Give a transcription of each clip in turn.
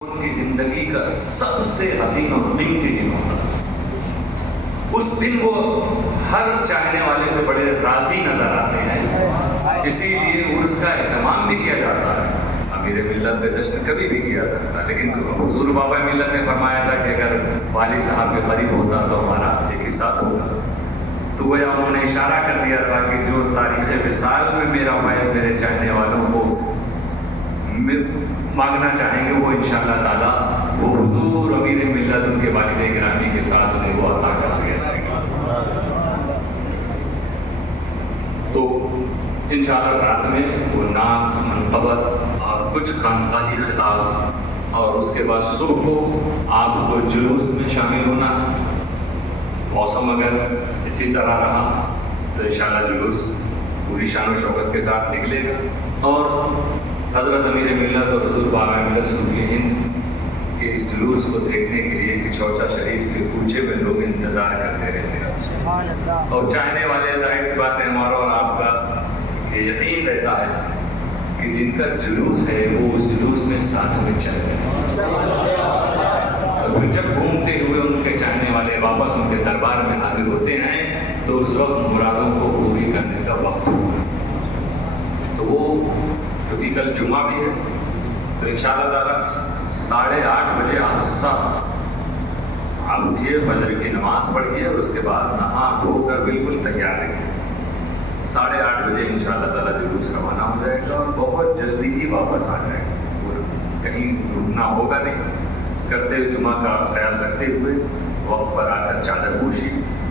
ان کی زندگی کا سب سے حسین اور قیمتی دن ہوتا ہے۔ اس دن وہ ہر چاہنے والے سے بڑے راضی نظر آتے ہیں، اسی لیے عرس کا اہتمام بھی کیا جاتا ہے۔ امیر ملت کا جشن کبھی بھی کیا جاتا ہے، لیکن حضور بابا ملت نے فرمایا تھا کہ اگر والی صاحب کے قریب ہوتا تو ہمارا ایک ہی ساتھ ہوگا۔ تو وہ انہوں نے اشارہ کر دیا تھا کہ جو تاریخ وصال میں میرا فیض میرے چاہنے والوں کو مانگنا چاہیں گے، وہ انشاءاللہ تعالیٰ وہ حضور امیر ملت ان کے والد گرامی کے ساتھ انہیں وہ عطا کر دیا جائے گا۔ تو انشاءاللہ رات میں وہ نعت، منقبت اور کچھ خانقاہی خطاب، اور اس کے بعد صبح کو آپ کو جلوس میں شامل ہونا۔ موسم اگر اسی طرح رہا تو انشاءاللہ جلوس پوری شان و شوکت کے ساتھ نکلے گا، اور حضرت امیر ملت اور حضور بابا ملت صوفی ہند کے اس جلوس کو دیکھنے کے لیے کہ چوچا شریف کے کوچے میں لوگ انتظار کرتے رہتے ہیں، اور چاہنے والے ظاہر سی بات ہے ہمارا اور آپ کا کہ یقین رہتا ہے کہ جن کا جلوس ہے وہ اس جلوس میں ساتھ میں چل رہے ہیں، اور پھر جب گھومتے ہوئے ان کے چاہنے والے واپس ان کے دربار میں حاضر ہوتے ہیں تو اس وقت مرادوں کو پوری کرنے کا وقت ہوتا ہے۔ تو وہ کیونکہ کل جمعہ بھی ہے تو انشاءاللہ تعالیٰ 8:30 بجے آپ اٹھیے، فجر کی نماز پڑھیے، اور اس کے بعد نہا دھو کر بالکل تیار رہیے۔ 8:30 بجے انشاءاللہ تعالیٰ جلوس روانہ ہو جائے گا اور بہت جلدی ہی واپس آ جائے گا، کہیں رکنا ہوگا نہیں۔ کرتے ہوئے جمعہ کا خیال رکھتے ہوئے وقت پر آ کر چادر پوشی،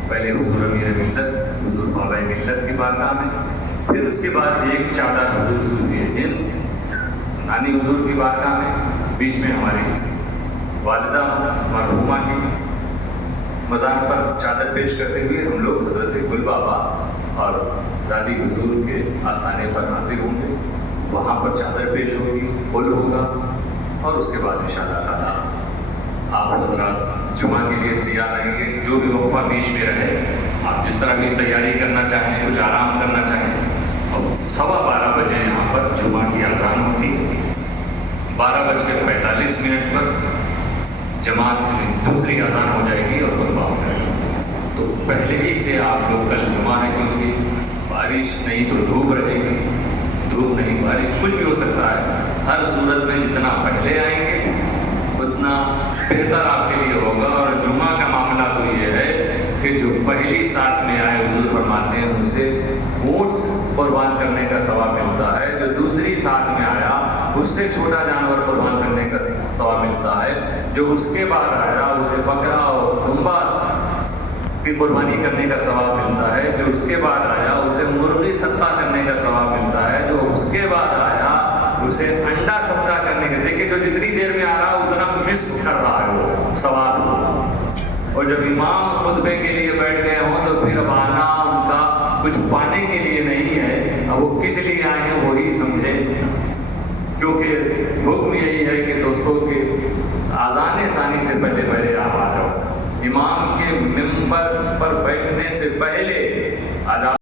پہلے حضور امیر ملت حضور بابا ملت کی بارگاہ میں، پھر اس کے بعد ایک چادر حضور صوفی ہند نانی حضور کی بارگاہ میں، بیچ میں ہماری والدہ مرحومہ کی مزار پر چادر پیش کرتے ہوئے ہم لوگ حضرت گل بابا اور دادی حضور کے آستانے پر حاضر ہوں گے، وہاں پر چادر پیش ہوگی، قل ہوگا، اور اس کے بعد انشاءاللہ تعالیٰ آپ حضرات جمعہ کے لیے تیار رہیں گے۔ جو بھی وقفہ بیچ میں رہے، آپ جس طرح بھی تیاری کرنا چاہیں، کچھ آرام کرنا چاہیں، اور 12:15 بجے یہاں پر جمعہ کی اذان ہوتی ہے، 12:45 پر جماعت میں دوسری اذان ہو جائے گی اور خطبہ ہو جائے گا۔ تو پہلے ہی سے آپ لوگ، کل جمعہ ہے کیونکہ بارش نہیں تو دھوپ رہے گی، دھوپ نہیں بارش کچھ بھی ہو سکتا ہے، ہر صورت میں جتنا پہلے آئیں گے اتنا بہتر آپ کے لیے ہوگا۔ اور جمعہ کا معاملہ تو یہ ہے کہ جو پہلی ساتھ میں آئے، حضور فرماتے ہیں ان سے اونٹ قربان کرنے کا ثواب ملتا ہے، جو دوسری ساتھ میں آیا اس سے چھوٹا جانور قربان کرنے کا ثواب ملتا ہے، جو اس کے بعد آیا اسے بکرا اور دمبا کی قربانی کرنے کا ثواب ملتا ہے، جو اس کے بعد آیا اسے مرغی صدقہ کرنے کا ثواب ملتا ہے، جو اس کے بعد آیا اسے انڈا صدقہ کرنے کا۔ دیکھیں جو جتنی دیر میں آ رہا اتنا مس کر رہا ہے وہ ثواب، اور جب امام خطبے کے لیے بیٹھ گئے ہوں تو پھر اب آنا ان کا کچھ پانے کے لیے نہیں ہے، اب وہ کس لیے آئے ہیں وہی سمجھے، کیونکہ حکم یہی ہے کہ دوستوں کے آذان ثانی سے پہلے آپ آ جاؤ۔ امام کے ممبر پر بیٹھنے سے پہلے